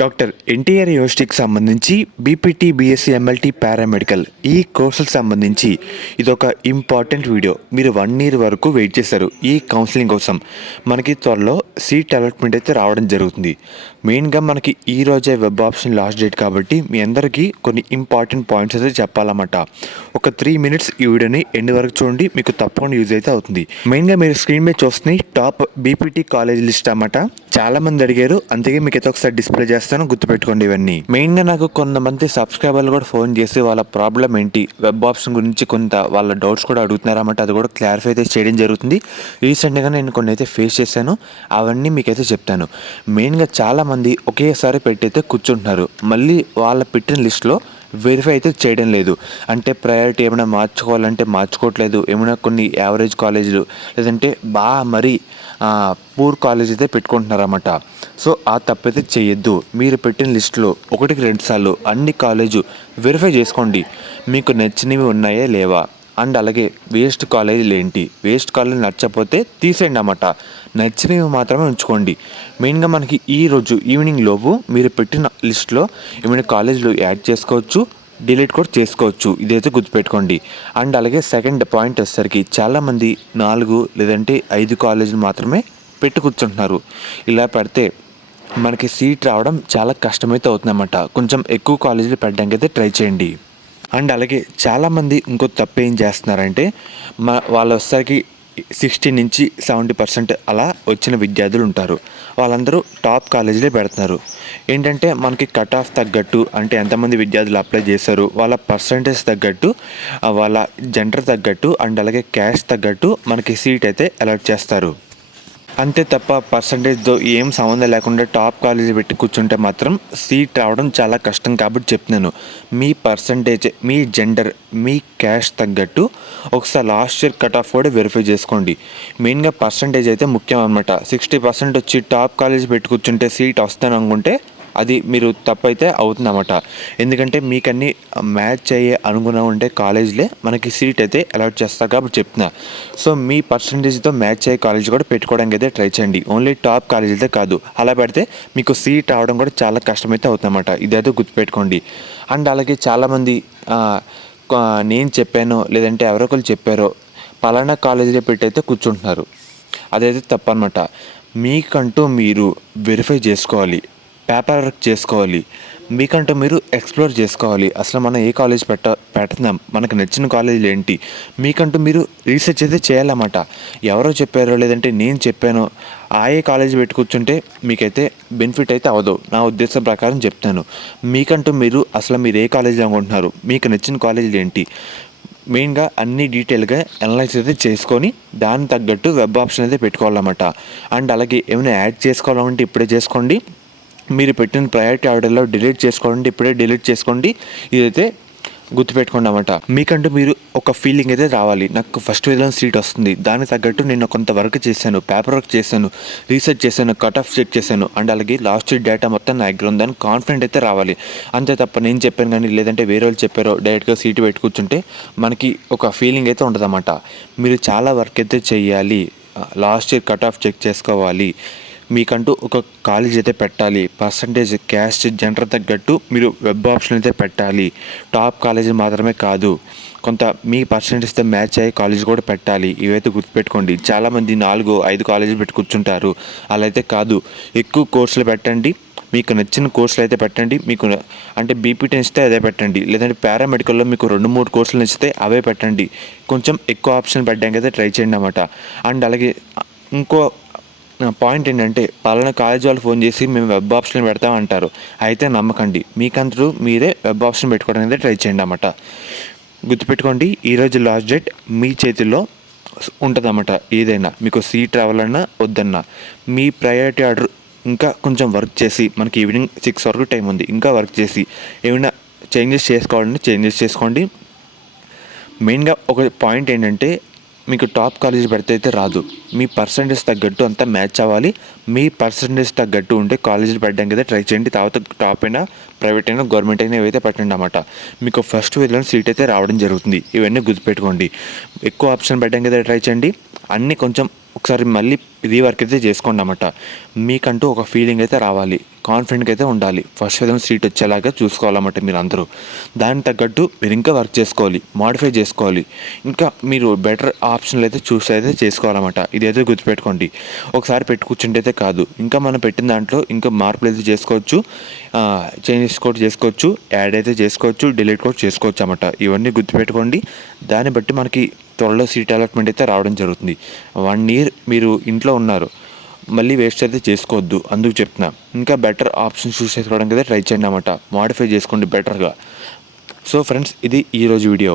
Doctor NTR యూనివర్సిటీకి సంబంధించి BPT, BSc, MLT, paramedical ఈ కోర్సులకు సంబంధించి ఇదొక ఇంపార్టెంట్ వీడియో. మీరు 1 ఇయర్ వరకు వెయిట్ చేశారు ఈ కౌన్సిలింగ్ కోసం. మనకి త్వరలో సీట్ అలాట్మెంట్ అయితే రావడం జరుగుతుంది. మెయిన్గా మనకి ఈ రోజే వెబ్ ఆప్షన్ లాస్ట్ డేట్ కాబట్టి మీ అందరికీ కొన్ని ఇంపార్టెంట్ పాయింట్స్ అయితే చెప్పాలన్నమాట. ఒక 3 మినిట్స్ ఈ వీడియోని ఎండ్ వరకు చూడండి, మీకు తప్పకుండా యూజ్ అయితే అవుతుంది. మెయిన్గా మీరు స్క్రీన్ మీద చూస్తున్న టాప్ బీపీటీ కాలేజ్ లిస్ట్ అన్నమాట. చాలామంది అడిగారు, అందుకే మీకు అయితే ఒకసారి డిస్ప్లే చేస్తాను, గుర్తుపెట్టుకోండి ఇవన్నీ. మెయిన్గా నాకు కొంతమంది సబ్స్క్రైబర్లు కూడా ఫోన్ చేసి వాళ్ళ ప్రాబ్లం ఏంటి, వెబ్ ఆప్షన్ గురించి కొంత వాళ్ళ డౌట్స్ కూడా అడుగుతున్నారన్నమాట. అది కూడా క్లారిఫై అయితే చేయడం జరుగుతుంది. రీసెంట్గా నేను కొన్ని అయితే ఫేస్ చేశాను, అవన్నీ మీకైతే చెప్తాను. మెయిన్గా చాలామంది ఒకేసారి పెట్టయితే కూర్చుంటున్నారు, మళ్ళీ వాళ్ళ పెట్టిన లిస్ట్లో వెరిఫై అయితే చేయడం లేదు. అంటే ప్రయారిటీ ఏమైనా మార్చుకోవాలంటే మార్చుకోవట్లేదు. ఏమైనా కొన్ని యావరేజ్ కాలేజీలు లేదంటే మరీ పూర్ కాలేజ్ అయితే పెట్టుకుంటున్నారన్నమాట. సో ఆ తప్పైతే చేయొద్దు. మీరు పెట్టిన లిస్టులో 1-2 సార్లు అన్ని కాలేజు వెరిఫై చేసుకోండి, మీకు నచ్చినవి ఉన్నాయా లేవా. అండ్ అలాగే వేస్ట్ కాలేజీలు ఏంటి, వేస్ట్ కాలేజీ నచ్చకపోతే తీసేయండి అన్నమాట. నచ్చినవి మాత్రమే ఉంచుకోండి. మెయిన్గా మనకి ఈరోజు ఈవినింగ్ లోపు మీరు పెట్టిన లిస్ట్లో ఏమైనా కాలేజీలు యాడ్ చేసుకోవచ్చు, డిలీట్ కూడా చేసుకోవచ్చు. ఇదైతే గుర్తుపెట్టుకోండి. అండ్ అలాగే సెకండ్ పాయింట్ వచ్చేసరికి చాలామంది 4 లేదంటే 5 కాలేజీలు మాత్రమే పెట్టి కూర్చుంటున్నారు. ఇలా పెడితే మనకి సీట్ రావడం చాలా కష్టమైతే అవుతుందన్నమాట. కొంచెం ఎక్కువ కాలేజీలు పెట్టడానికి అయితే ట్రై చేయండి. అండ్ అలాగే చాలామంది ఇంకో తప్పు ఏం చేస్తున్నారంటే వాళ్ళు వచ్చేసరికి 60-70% అలా వచ్చిన విద్యార్థులు ఉంటారు. వాళ్ళందరూ టాప్ కాలేజీలే పెడుతున్నారు. ఏంటంటే మనకి కట్ ఆఫ్ తగ్గట్టు, అంటే ఎంతమంది విద్యార్థులు అప్లై చేశారు, వాళ్ళ పర్సంటేజ్ తగ్గట్టు, వాళ్ళ జెండర్ తగ్గట్టు, అండ్ అలాగే క్యాస్ట్ తగ్గట్టు మనకి సీట్ అయితే అలాట్ చేస్తారు. అంతే తప్ప పర్సంటేజ్తో ఏం సంబంధం లేకుండా టాప్ కాలేజీ పెట్టి కూర్చుంటే మాత్రం సీట్ రావడం చాలా కష్టం. కాబట్టి చెప్తున్నాను, మీ పర్సంటేజ్, మీ జెండర్, మీ క్యాస్ట్ తగ్గట్టు ఒకసారి లాస్ట్ ఇయర్ కట్ ఆఫ్ కూడా వెరిఫై చేసుకోండి. మెయిన్గా పర్సంటేజ్ అయితే ముఖ్యం అన్నమాట. 60% వచ్చి టాప్ కాలేజీ పెట్టి కూర్చుంటే సీట్ వస్తాను అనుకుంటే అది మీరు తప్పైతే అవుతుందన్నమాట. ఎందుకంటే మీకు అన్ని మ్యాచ్ అయ్యే అనుగుణంగా ఉండే కాలేజీలే మనకి సీట్ అయితే అలాట్ చేస్తారు కాబట్టి చెప్తున్నా. సో మీ పర్సంటేజ్తో మ్యాచ్ అయ్యే కాలేజ్ కూడా పెట్టుకోవడానికి అయితే ట్రై చేయండి. ఓన్లీ టాప్ కాలేజీలతో కాదు. అలా పెడితే మీకు సీట్ రావడం కూడా చాలా కష్టమైతే అవుతుందన్నమాట. ఇదైతే గుర్తుపెట్టుకోండి. అండ్ అలాగే చాలామంది నేను చెప్పాను లేదంటే ఎవరొకరు చెప్పారో పలానా కాలేజీలో పెట్టయితే కూర్చుంటున్నారు. అదైతే తప్పనమాట. మీకంటూ మీరు వెరిఫై చేసుకోవాలి, పేపర్ వర్క్ చేసుకోవాలి, మీకంటూ మీరు ఎక్స్ప్లోర్ చేసుకోవాలి. అసలు మనం ఏ కాలేజ్ పెడుతున్నాం, మనకు నచ్చిన కాలేజీలు ఏంటి, మీకంటూ మీరు రీసెర్చ్ అయితే చేయాలన్నమాట. ఎవరో చెప్పారో లేదంటే నేను చెప్పానో ఏ కాలేజీ పెట్టి కూర్చుంటే మీకైతే బెనిఫిట్ అయితే అవ్వదు. నా ఉద్దేశం ప్రకారం చెప్తాను. మీకంటూ మీరు అసలు మీరు ఏ కాలేజీ అనుకుంటున్నారు, మీకు నచ్చిన కాలేజీలు ఏంటి, మెయిన్గా అన్ని డీటెయిల్గా అనలైజ్ అయితే చేసుకొని దానికి తగ్గట్టు వెబ్ ఆప్షన్ అయితే పెట్టుకోవాలన్నమాట. అండ్ అలాగే ఏమైనా యాడ్ చేసుకోవాలంటే ఇప్పుడే చేసుకోండి. మీరు పెట్టిన ప్రయారిటీ ఆర్డర్లో డిలీట్ చేసుకోండి, ఇప్పుడే డిలీట్ చేసుకోండి. ఇదైతే గుర్తుపెట్టుకోండి అన్నమాట. మీకంటూ మీరు ఒక ఫీలింగ్ అయితే రావాలి, నాకు ఫస్ట్ వేలో సీట్ వస్తుంది, దానికి తగ్గట్టు నేను కొంత వర్క్ చేశాను, పేపర్ వర్క్ చేశాను, రీసెర్చ్ చేశాను, కట్ ఆఫ్ చెక్ చేశాను, అండ్ అలాగే లాస్ట్ డేటా మొత్తం నా దగ్గర ఉందని కాన్ఫిడెంట్ అయితే రావాలి. అంతే తప్ప నేను చెప్పాను కానీ లేదంటే వేరే వాళ్ళు చెప్పారో డైరెక్ట్గా సీటు పెట్టి కూర్చుంటే మనకి ఒక ఫీలింగ్ అయితే ఉండదన్నమాట. మీరు చాలా వర్క్ అయితే చేయాలి, last year cut off check చేసుకోవాలి, మీకంటూ ఒక కాలేజ్ అయితే పెట్టాలి, పర్సంటేజ్, క్యాస్ట్, జెండర్ తగ్గట్టు మీరు వెబ్ ఆప్షన్ అయితే పెట్టాలి. టాప్ కాలేజీ మాత్రమే కాదు, కొంత మీ పర్సంటేజ్తో మ్యాచ్ అయ్యే కాలేజ్ కూడా పెట్టాలి. ఇవైతే గుర్తుపెట్టుకోండి. చాలామంది 4-5 కాలేజీలు పెట్టి కూర్చుంటారు. అలా అయితే కాదు. ఎక్కువ కోర్సులు పెట్టండి, మీకు నచ్చిన కోర్సులు అయితే పెట్టండి. మీకు అంటే బీపీటీ నచ్చితే అదే పెట్టండి, లేదంటే పారామెడికల్లో మీకు 2-3 కోర్సులు నచ్చితే అవే పెట్టండి. కొంచెం ఎక్కువ ఆప్షన్ పెట్టడానికి అయితే ట్రై చేయండి అన్నమాట. అండ్ అలాగే ఇంకో పాయింట్ ఏంటంటే పలానా కాలేజ్ వాళ్ళు ఫోన్ చేసి మేము వెబ్ ఆప్షన్ పెడతామంటారు. అయితే నమ్మకండి, మీకందరూ మీరే వెబ్ ఆప్షన్ పెట్టుకోవడానికి అయితే ట్రై చేయండి అన్నమాట. గుర్తుపెట్టుకోండి, ఈరోజు లాస్ట్ డేట్ మీ చేతిలో ఉంటుందన్నమాట. ఏదైనా మీకు సీట్ రావాలన్నా వద్దన్నా మీ ప్రయారిటీ ఆర్డర్ ఇంకా కొంచెం వర్క్ చేసి, మనకి ఈవినింగ్ 6 వరకు టైం ఉంది, ఇంకా వర్క్ చేసి ఏమైనా చేంజెస్ చేసుకోవాలంటే చేంజెస్ చేసుకోండి. మెయిన్గా ఒక పాయింట్ ఏంటంటే మీకు టాప్ కాలేజీ పెడితే అయితే రాదు, మీ పర్సంటేజ్ తగ్గట్టు అంతా మ్యాచ్ అవ్వాలి. మీ పర్సంటేజ్ తగ్గట్టు ఉంటే కాలేజీలు పెట్టడానికి అయితే ట్రై చేయండి. తర్వాత టాప్ అయినా, ప్రైవేట్ అయినా, గవర్నమెంట్ అయినా ఏవైతే పెట్టండి అన్నమాట. మీకు ఫస్ట్ వేలో సీట్ అయితే రావడం జరుగుతుంది. ఇవన్నీ గుర్తుపెట్టుకోండి. ఎక్కువ ఆప్షన్ పెట్టడానికి అయితే ట్రై చేయండి. అన్నీ కొంచెం ఒకసారి మళ్ళీ రీవర్క్ అయితే చేసుకోండి అన్నమాట. మీకంటూ ఒక ఫీలింగ్ అయితే రావాలి, కాన్ఫిడెంట్గా అయితే ఉండాలి. ఫస్ట్ విధం సీట్ వచ్చేలాగా చూసుకోవాలన్నమాట మీరు అందరూ. దానికి తగ్గట్టు మీరు ఇంకా వర్క్ చేసుకోవాలి, మాడిఫై చేసుకోవాలి, ఇంకా మీరు బెటర్ ఆప్షన్లు అయితే చూస్ అయితే చేసుకోవాలన్నమాట. ఇదైతే గుర్తుపెట్టుకోండి. ఒకసారి పెట్టి కూర్చుంటే అయితే కాదు, ఇంకా మనం పెట్టిన దాంట్లో ఇంకా మార్పులు అయితే చేసుకోవచ్చు, చేంజెస్ కూడా చేసుకోవచ్చు, యాడ్ అయితే చేసుకోవచ్చు, డిలీట్ కూడా చేసుకోవచ్చు అన్నమాట. ఇవన్నీ గుర్తుపెట్టుకోండి. దాన్ని బట్టి మనకి త్వరలో సీట్ అలాట్మెంట్ అయితే రావడం జరుగుతుంది. 1 ఇయర్ మీరు ఇంట్లో ఉన్నారు, మళ్ళీ వేస్ట్ అయితే చేసుకోవద్దు, అందుకు చెప్తున్నా. ఇంకా బెటర్ ఆప్షన్ చూస్ చేసుకోవడానికి అయితే ట్రై చేయండి అన్నమాట. మాడిఫై చేసుకోండి బెటర్గా. సో ఫ్రెండ్స్, ఇది ఈరోజు వీడియో.